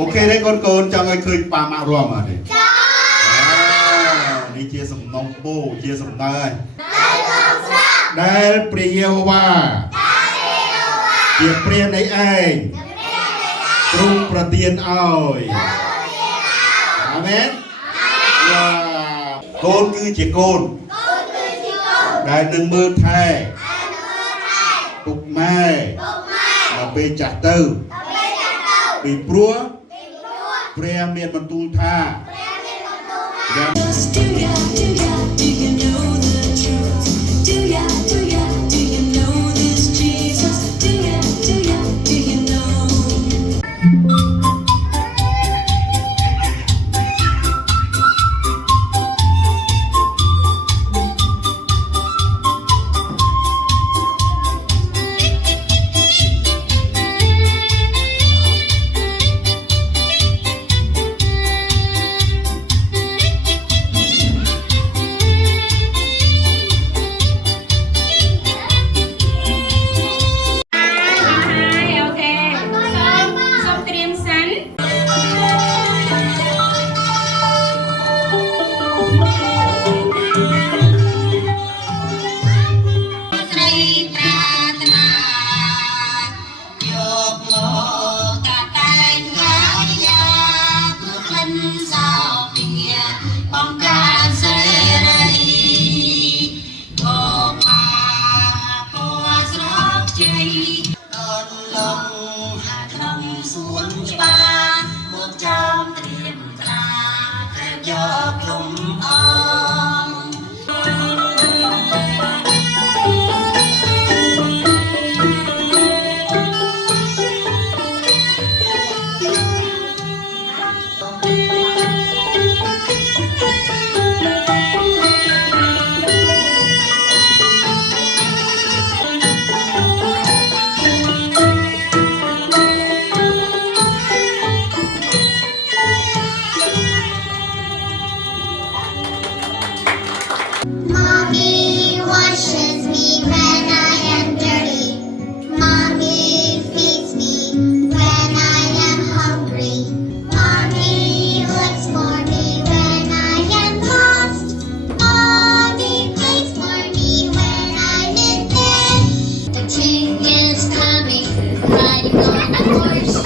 ok đấy con cho người khơi pa mạo rùm à đi đi chia sầm nông bô chia sầm nơi đây priêu ba chia priêu đấy anh trung pratin ơi amen con cứ chỉ con đây nâng mưa thay tục mai mà bị chặt tư bị prua prea miền bần tu tha Mommy washes me when I am dirty. Mommy feeds me when I am hungry. Mommy looks for me when I am lost. Mommy prays for me when I'm in bed. The king is coming, riding on a horse.